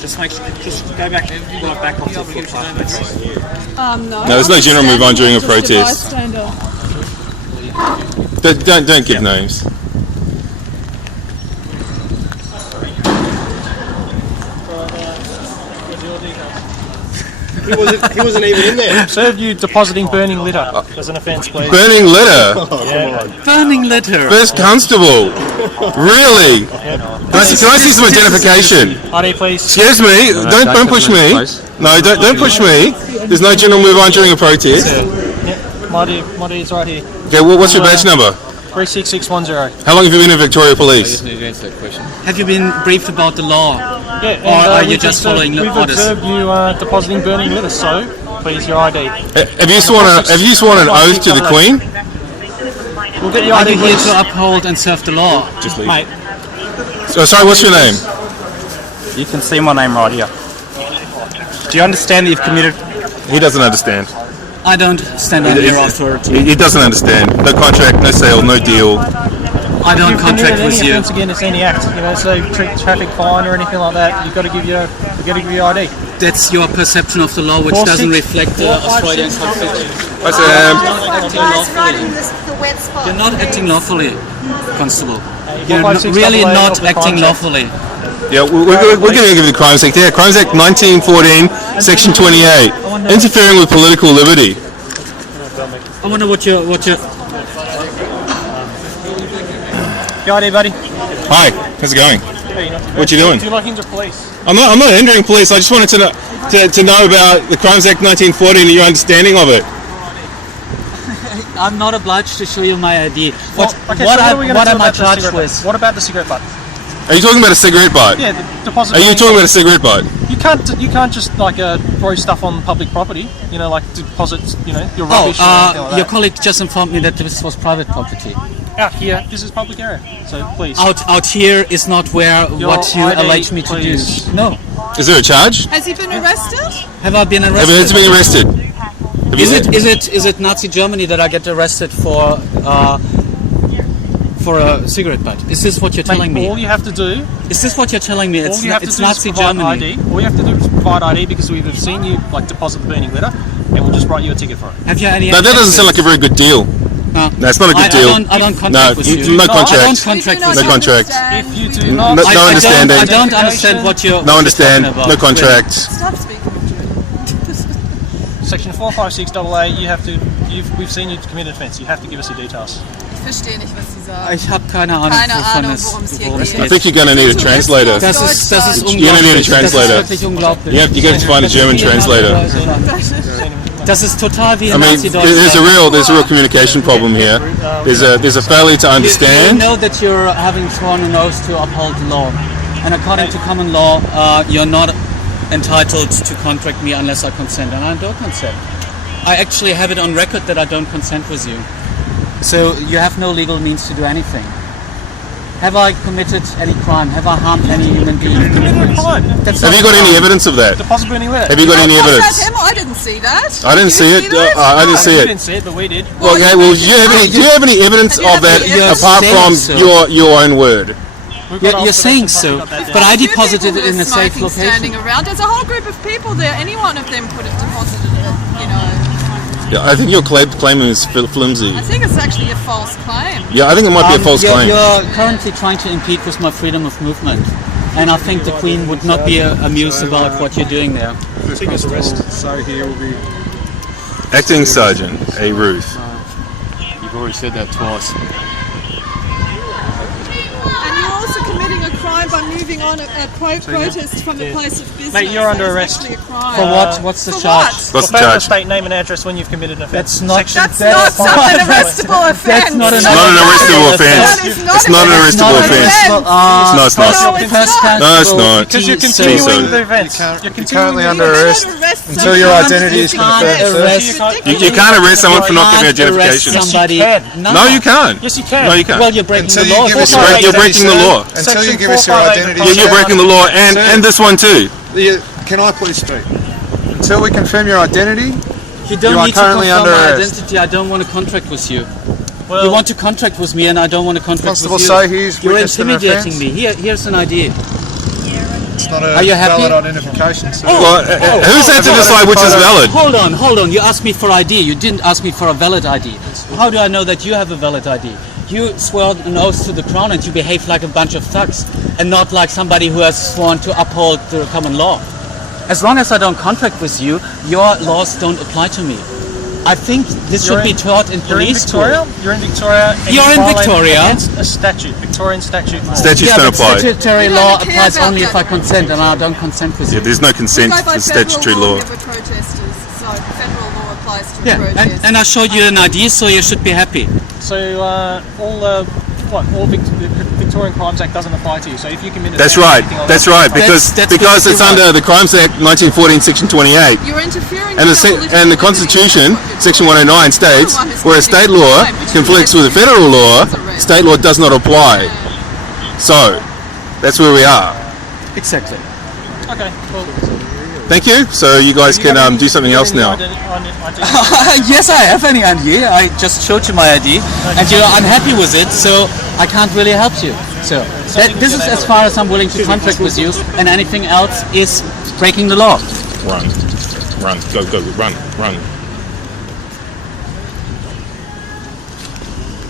Just go back, work back onto the footpath, please. No. there's no general move on during a protest. Don't give names. He wasn't even in there. Served you depositing burning litter as an offence, please. Burning litter? Yeah. Burning litter. First constable? Really? Can I see some identification? ID, please. Excuse me, don't push me. No, don't push me. There's no general move on during a protest. Yeah, my ID is right here. Okay, what's your badge number? 36610. How long have you been in Victoria Police? Have you been briefed about the law? Yeah, or are you just following we've orders? observed you depositing burning litter, so please your ID. Have you sworn an oath to the Queen? We'll get your Are ID, you here please. to uphold and serve the law? Just leave. Mate, So, sorry, what's your name? You can see my name right here. Do you understand that you've committed? He doesn't understand. I don't stand under your authority. He doesn't understand. No contract, no sale, no deal. I don't contract with you. Once again, it's any act, so traffic fine or anything like that. You've got to give your ID. That's your perception of the law, which doesn't reflect the Australian Constitution. Hi, Sam. You're not acting lawfully, Constable. You're 456 really AA not of the acting Crime Act. lawfully. Yeah, we're going to give you the Crimes Act. Yeah, Crimes Act 1914, Section 28. Interfering with political liberty. I wonder what your Your ID, buddy. Hi, how's it going? What you doing? Do you like hinder police? I'm not hindering police. I just wanted to know about the Crimes Act 1914 and your understanding of it. I'm not obliged to show you my ID. What Am I charged with? What about the cigarette butt? Are you talking about a cigarette butt? Yeah, the deposit. Are you talking about a cigarette butt? You can't just throw stuff on public property. Like deposit. Your rubbish. or anything like Your that. colleague just informed me that this was private property. Out here, this is public area. So please. Out here is not where what you ID, allege me to please. do. No. Is there a charge? Has he been arrested? Have I been Have arrested? you been arrested? Is it Nazi Germany that I get arrested for a cigarette butt? Is this what you're telling me? All you have to do. Is this what you're telling me? It's Nazi Germany. ID. All you have to do is provide ID because we've seen you deposit the burning litter, and we'll just write you a ticket for it. Have you any? No, that doesn't sound like a very good deal. No, it's not a good deal. I don't contract with you. No contract. I don't contract with No you. contract. If you do not, No understanding. I don't understand what you're. No understand. What you're No talking about, contract. Stop speaking Section 456 AA, you have to. We've seen you commit an offence. You have to give us your details. Ich verstehe nicht, was Sie sagen. Ich habe keine Ahnung, Keine wovon Ahnung, es worum es hier worum es geht. I geht. think you're going to need a translator. Das ist unglaublich. You're gonna need a translator. Das ist wirklich unglaublich. You have to find a German translator. Das ist total wie I in mean, Nazi-Deutschland. there's a real communication problem here. There's a failure to You understand. know that you're having sworn an oath to uphold the law, and according to common law, you're not entitled to contract me unless I consent, and I don't consent. I actually have it on record that I don't consent with you. So you have no legal means to do anything. Have I committed any crime? Have I harmed any human being? Committed a crime. That's Have not you got a any crime. evidence of that? Deposit burning litter. Have you got any Was that evidence? him? I didn't see that. I didn't Did you see it. that? I didn't see You it. didn't see it, but we did. Okay, well, do you have any evidence Have you of that had any evidence? apart from Saying so. your own word? You're saying so, but I deposited it in a safe Standing location. around. There's a whole group of people there. Any one of them could have deposited it. Yeah, I think your claim is flimsy. I think it's actually a false claim. Yeah, I think it might be a false claim. You're currently trying to impede with my freedom of movement, and I think the Queen would not be amused about what you're doing there. So he will be. Acting Sergeant A. Ruth. You've already said that twice. And you're also committing a crime by moving on a protest from the place of business. Mate, you're under That is arrest. actually a crime. For what? What's the For charge? what? What's the Fail to charge? state name and address when you've committed an offence. That's not. That's not an arrestable offence. That's not an It's not an arrestable offence. That is not It's not an arrestable an offence. offence. No, it's not. No, it's not. No, it's not. Because you're so. continuing the events. You're currently under You arrest cannot arrest until your someone. identity is You can't confirmed. arrest- You can't arrest someone for not giving Can't arrest identification. somebody. Yes, No, you can't. Yes, you can. No, you can't. Well, you're breaking Until the you law. give us That's your why- You're breaking the law. Until you Section give us your 458 identity. You're breaking the law, and this one too. Can I please speak? Until we confirm your identity, You don't You are need to currently confirm under my arrest. identity. I don't want to contract with you. Well, You want to contract with me, and I don't want to contract Constable with you. Sohi's You're witnessed an intimidating offence. me. Here's an idea. It's not a Are you happy? valid identification. So Well, who's there to decide which is valid? Hold on. You asked me for ID. You didn't ask me for a valid ID. How do I know that you have a valid ID? You swore an oath to the crown and you behave like a bunch of thugs and not like somebody who has sworn to uphold the common law. As long as I don't contract with you, your laws don't apply to me. I think this should be taught in police school. You're in Victoria. And You're in violating Victoria. Against a statute, Victorian statute law. Statutes Yeah, don't but apply. statutory We law don't care applies about only if that. I consent, and I don't consent with Yeah, you. there's no consent Go by for statutory federal law. never protesters. So federal law applies to Yeah, protesters. and I showed you an ID, so you should be happy. So all Victorian Crimes Act doesn't apply to you. So if you commit a That's theft or right. anything like That's that- right. Because That's because exactly it's right. under the Crimes Act 1914, Section 28. You're interfering And with our the political Constitution, liberty. Section 109 states, Everyone has where a committed state a law crime, which conflicts is with a federal law, arrest. state law does not apply. So, that's where we are. Exactly. Okay. Well, Thank you. So you guys can do something else now. Yes, I have any ID. I just showed you my ID, and you're unhappy with it, so I can't really help you. So this is as far as I'm willing to contract with you, and anything else is breaking the law. Run. Go, run.